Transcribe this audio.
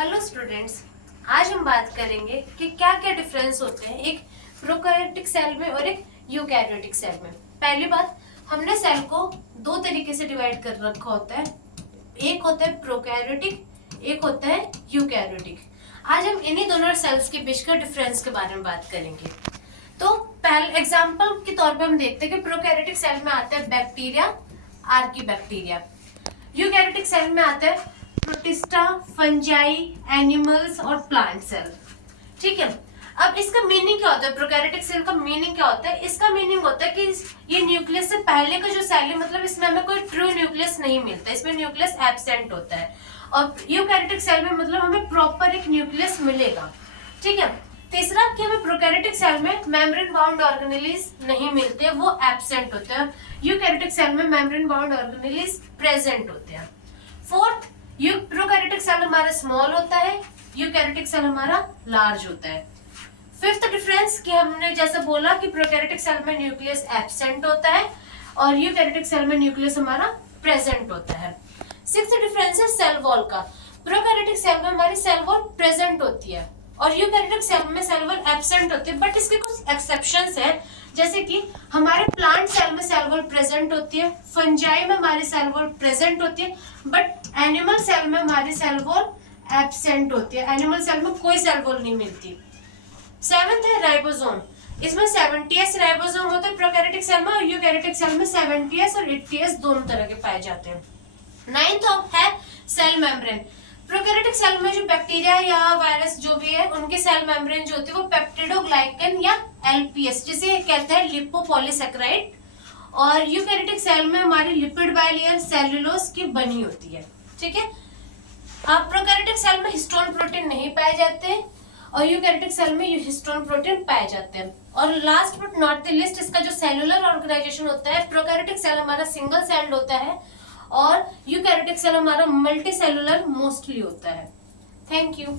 Hello students, आज हम बात करेंगे कि क्या क्या डिफरेंस होते हैं एक प्रोकैरियोटिक सेल में और एक यूकैरियोटिक सेल में। पहली बात, हमने सेल को दो तरीके से डिवाइड कर रखा होता है। एक होता है प्रोकैरियोटिक, एक होता है यूकैरियोटिक। आज हम इन्हीं दोनों सेल्स के बीच का डिफरेंस के बारे में बात करेंगे। तो पहले एग्जाम्पल के तौर पे हम देखते हैं कि प्रोकैरियोटिक सेल में आता है बैक्टीरिया, आर्कीबैक्टीरिया। यूकैरियोटिक सेल में आता है प्रोटिस्टा, फंजाई, एनिमल्स और प्लांट सेल। ठीक है, अब इसका मीनिंग क्या होता है? प्रोकैरियोटिक सेल का मीनिंग क्या होता है? इसका मीनिंग होता है कि ये न्यूक्लियस से पहले का जो सेल है, मतलब इसमें हमें कोई ट्रू न्यूक्लियस नहीं मिलता, इसमें न्यूक्लियस एब्सेंट होता है। और यूकैरियोटिक सेल में मतलब हमें प्रॉपर एक न्यूक्लियस मिलेगा। ठीक है, तीसरा कि हमें प्रोकैरियोटिक सेल में मेम्ब्रेन बाउंड ऑर्गेनेलिज नहीं मिलते, वो एब्सेंट होते हैं। यूकैरियोटिक सेल में मेम्ब्रेन बाउंड ऑर्गेनेलिज प्रेजेंट होते हैं। फोर्थ, प्रोकैरियोटिक सेल हमारा स्मॉल होता है, यूकैरियोटिक सेल हमारा लार्ज होता है। फिफ्थ डिफरेंस कि हमने जैसे बोला कि प्रोकैरियोटिक सेल में न्यूक्लियस एब्सेंट होता है और यूकैरियोटिक सेल में न्यूक्लियस हमारा प्रेजेंट होता है। सिक्स्थ डिफरेंस है सेल वॉल का। प्रोकैरियोटिक सेल में हमारी सेल वॉल प्रेजेंट होती है और यूकैरियोटिक सेल में सेल वॉल एब्सेंट होती है, बट इसके कुछ एक्सेप्शंस हैं। जैसे कि हमारे प्लांट सेल में सेल वॉल प्रेजेंट होती है, फंजाई में हमारी सेल वॉल प्रेजेंट होती है, बट एनिमल सेल में हमारी सेल वॉल एब्सेंट होती है। एनिमल सेल में कोई सेल वॉल नहीं मिलती। सेवेंथ है राइबोसोम। इसमें 70s राइबोसोम होते हैं प्रोकैरियोटिक सेल में, और यूकैरियोटिक सेल में 70s और 80s दोनों तरह के पाए जाते हैं। नाइन्थ है सेल मेम्ब्रेन। प्रोकैरियोटिक सेल में जो बैक्टीरिया या वायरस जो भी है, उनके सेल मेम्ब्रेन जो होती है वो पेप्टिडोग्लाइकन या एलपीएस जिसे कहते हैं लिपोपॉलीसैकेराइड, और यूकैरियोटिक सेल में हमारी लिपिड बाइलेयर सेलुलोज की बनी होती है। ठीक है, प्रोकैरियोटिक सेल में हिस्टोन प्रोटीन नहीं पाए जाते और यूकैरियोटिक सेल में हिस्टोन प्रोटीन पाए जाते हैं। और last but not the list, इसका जो सेलुलर ऑर्गेनाइजेशन होता है, प्रोकैरियोटिक सेल हमारा सिंगल सेल्ड होता है और यूकैरियोटिक सेल हमारा मल्टी सेलुलर मोस्टली होता है। Thank you.